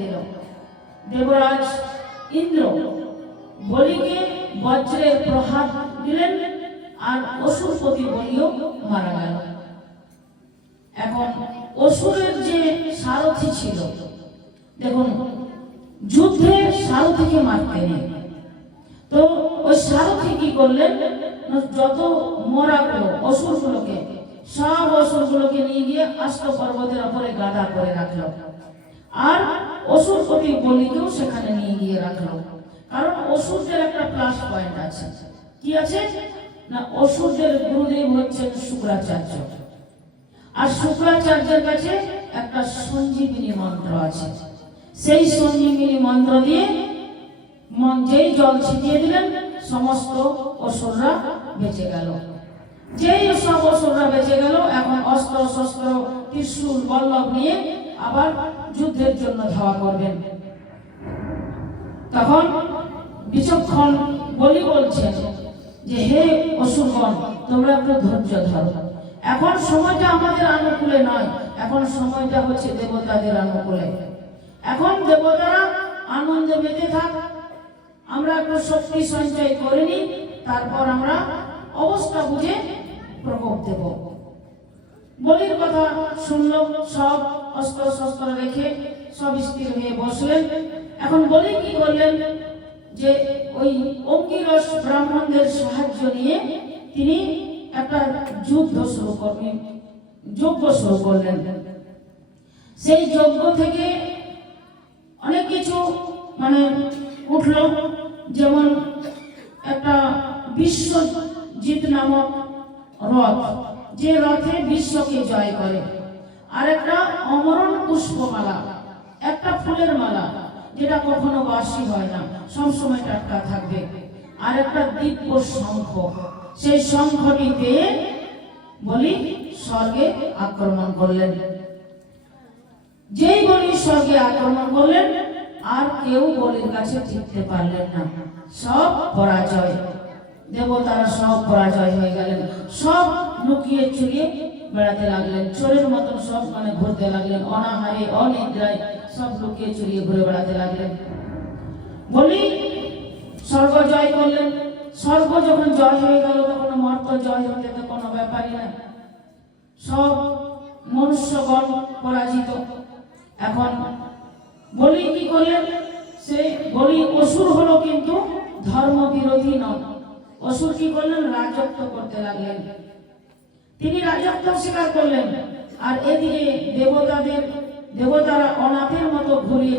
দিল। দেবরাজ ইন্দ্র বলিকে বজ্রের প্রহার দিলেন, আর অসুরপতি বলিও মারা গেল। এখন অসুরের যে সারথি ছিল, দেখুন যুদ্ধে সারথিকে মারতে নেই, তো ওই সারথি কি করলেন, যত মরাগুলো অসুরগুলোকে, সব অসুরগুলোকে নিয়ে গিয়ে আস্ত পর্বতের উপরে গাদা করে রাখলো, আর অসুরপতি বলিকেও সেখানে নিয়ে গিয়ে রাখলো। কারণ অসুরদের একটা প্লাস পয়েন্ট আছে, কি আছে না, অসুরদের গুরুদেব হচ্ছেন শুক্রাচার্য, আর শুক্রাচার্যের কাছে একটা সঞ্জীবিনী মন্ত্র আছে। সেই সঞ্জীবিনী মন্ত্র দিয়ে যেই জল ছিটিয়ে দিলেন, সমস্ত অসুররা বেঁচে গেল। যেই সব অসুররা বেঁচে গেল, এখন অস্ত্র শস্ত্র ত্রিশূল বল্লভ নিয়ে আবার যুদ্ধের জন্য ধাওয়া করবেন। তখন বিচক্ষণ বলি বলছেন যে, হে অসুরগণ, তোমরা একটু ধৈর্য ধরো, এখন সময়টা আমাদের অনুকূলে নয়, এখন সময়টা হচ্ছে দেবতাদের অনুকূলে। এখন দেবতারা আনন্দে মেতে থাক, আমরা একটু শক্তি সঞ্চয় করে নিই, তারপর আমরা অবস্থা বুঝে প্রকোপ দেব। বলির কথা শুনল, সব অস্ত্র শস্ত্র রেখে সব স্থির হয়ে বসলেন। এখন বলি কি করলেন, যে ওই অঙ্গিরস ব্রাহ্মণদের সাহায্য নিয়ে তিনি একটা যুদ্ধ শুরু করলেন, যজ্ঞ শুরু করলেন। সেই যজ্ঞ থেকে অনেক কিছু মানে উঠল, যেমন একটা বিশ্বজিৎ নামক রথ, যে রথে বিশ্বকে জয় করে, আর একটা অমরণ পুষ্পমালা, একটা ফুলের মালা যেটা কখনো বাসি হয় না, সবসময় টাটকা থাকবে, আর একটা দিব্য শঙ্খ, সেই শঙ্খটি পেয়ে বলি স্বর্গে আক্রমণ করলেন। যেই বলি স্বর্গে আক্রমণ করলেন, আর কেউ বলির কাছে টিকতে পারলেন না, সব পরাজয়, দেবতারা সব পরাজয় হয়ে গেলেন, সব লুকিয়ে চুরিয়ে বেড়াতে লাগলেন, চোরের মতন সব মানে ঘুরতে লাগলেন, অনাহারে অনিদ্রায় সব লুকিয়ে চুরিয়ে ঘুরে বেড়াতে লাগলেন। বলি স্বর্গ জয় করলেন, স্বর্গ যখন জয় হয়ে গেল, তখন মর্ত জয় হতে তো কোনো ব্যাপারই না, সব মনুষ্যগণ পরাজিত। এখন বলি কি করলেন, সে বলি অসুর হলো কিন্তু ধর্ম বিরোধী নন, অসুর কি করলেন, রাজত্ব করতে লাগলেন, তিনি রাজত্ব স্বীকার করলেন, আর এদিকে দেবতারা অনাথের মতো ঘুরিয়ে